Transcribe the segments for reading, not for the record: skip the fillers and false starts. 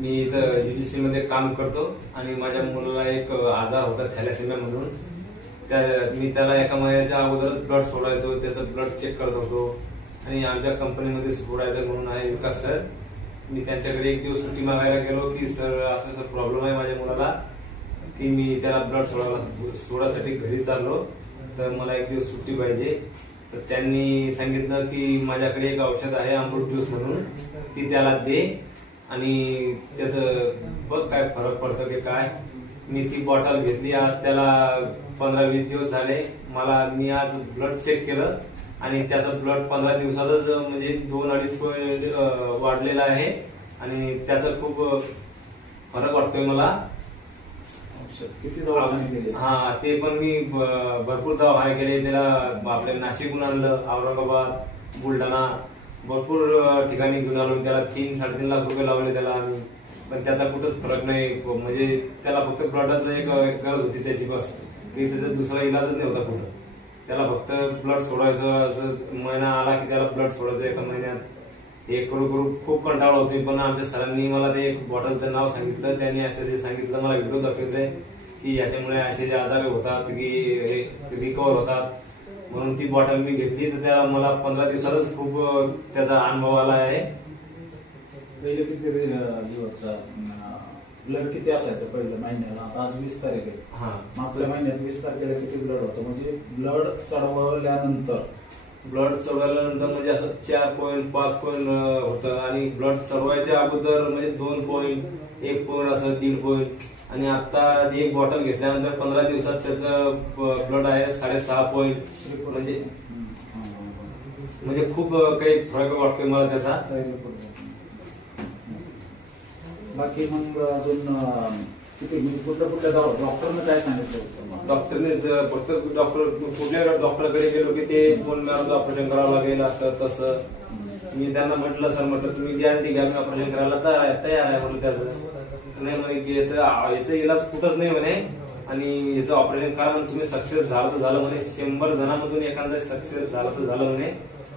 मी इथं UGC मध्ये काम करतो आणि माझ्या मुलाला एक आजार होता थॅलेसेमिया म्हणून. मी त्याला एका महिन्याच्या अगोदरच ब्लड सोडायचो, त्याचं ब्लड चेक करत होतो आणि आमच्या कंपनीमध्ये सोडायचं म्हणून आहे विकास सर. मी त्यांच्याकडे एक दिवस सुट्टी मागायला गेलो की सर असं प्रॉब्लेम आहे माझ्या मुलाला की मी त्याला ब्लड सोडासाठी घरी चाललो, तर मला एक दिवस सुट्टी पाहिजे. तर त्यांनी सांगितलं की माझ्याकडे एक औषध आहे अमृत ज्यूस म्हणून, ती त्याला दे आणि त्याचं बघ काय फरक पडतो की काय. मी ती बॉटल घेतली. आज त्याला 15-20 दिवस झाले. मी आज ब्लड चेक केलं आणि त्याचं ब्लड 15 दिवसातच म्हणजे 2-2.5 पॉइंट वाढलेलं आहे आणि त्याचा खूप फरक वाटतोय मला. किती दवाखाने केले? हा, ते पण मी भरपूर दवाखाने केले. त्याला आपल्या नाशिकहून आणलं, औरंगाबाद, बुलढाणा, भरपूर ठिकाणी घेऊन आलो. त्याला 3-3.5 लाख रुपये लावले त्याला आम्ही, पण त्याचा कुठंच फरक नाही. म्हणजे त्याला फक्त ब्लडचं एक गरज होती त्याची बस, की त्याचा दुसरा इलाजच नाही होता कुठं. त्याला फक्त ब्लड सोडायचं, असं महिना आला की त्याला ब्लड सोडायचं एका महिन्यात. हे करू खूप कंटाळा होते. पण आमच्या सरांनी मला ते एक बॉटलचं नाव सांगितलं, त्यांनी असं सांगितलं, मला व्हिडिओ दाखवले की याच्यामुळे असे जे आजार होतात की रिकवर होतात, म्हणून ती बॉटल मी घेतली. तर त्याला मला 15 दिवसातच खूप त्याचा अनुभव आला आहे. पहिले किती ब्लड किती असायचं पहिल्या महिन्याला? आता आज 20 तारीख आहे. मागच्या महिन्यात 20 तारखेला किती ब्लड होतं? म्हणजे ब्लड चढवल्यानंतर म्हणजे असं 4 पॉइंट 5 पॉइंट होतं आणि ब्लड चढवायच्या अगोदर म्हणजे 2 पॉइंट 1 पॉइंट असं 1.5 पॉइंट. आणि आता एक बॉटल घेतल्यानंतर 15 दिवसात त्याचं ब्लड आहे 6.5 पॉइंट. म्हणजे खूप काही फरक वाटतोय मला त्याचा. बाकी मग अजून किती कुठल्या डॉक्टरने काय सांगितलं? डॉक्टरने फक्त कुठल्या डॉक्टरकडे गेलो की ते फोन ऑपरेशन करावं लागेल असं तसं. मी त्यांना म्हटलं तुम्ही गॅरंटी घ्या, मी ऑपरेशन करायला तयार आहे म्हणून. त्याचं नाही म्हणे की याचा इलाज कुठंच नाही म्हणे आणि याचं ऑपरेशन करा म्हणून. तुम्ही सक्सेस झालं तर झालं म्हणे, 100 जणांमधून एखादा सक्सेस झालं तर झालं म्हणे,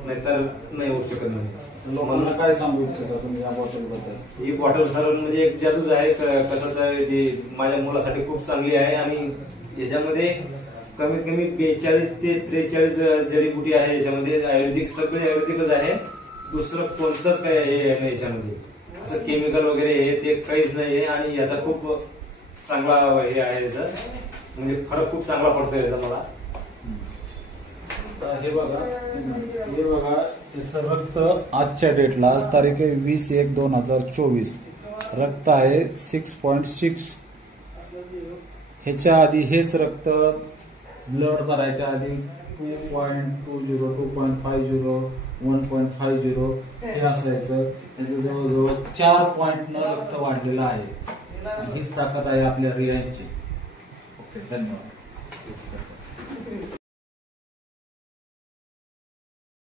नाहीतर नाही होऊ शकत म्हणे. लोकांना काय सांगू इच्छिता तुम्ही या बॉटल बद्दल? ही बॉटल सर म्हणजे एक जादूच आहे. कसं माझ्या मुलासाठी खूप चांगली आहे आणि याच्यामध्ये कमीत कमी 42 ते 43 जडीबुटी आहे. याच्यामध्ये आयुर्वेदिक, सगळे आयुर्वेदिकच आहे. दुसरं कोणतंच काय हे नाही याच्यामध्ये, असं केमिकल वगैरे हे ते काहीच नाहीये. आणि याचा खूप चांगला हे आहे, याचा म्हणजे फरक खूप चांगला पडतोय याचा मला. हे बघा त्याचं रक्त आजच्या डेटला, आज तारीख आहे 20/1/2024, रक्त आहे 6.6. ह्याच्या आधी हेच रक्त ब्लड भरायच्या आधी 2.20, 2.50, 1.50 हे असायचं. त्याचं जवळजवळ 4 पॉइंटनं रक्त वाढलेलं आहे. हीच ताकद आहे आपल्या रियांची. ओके, धन्यवाद.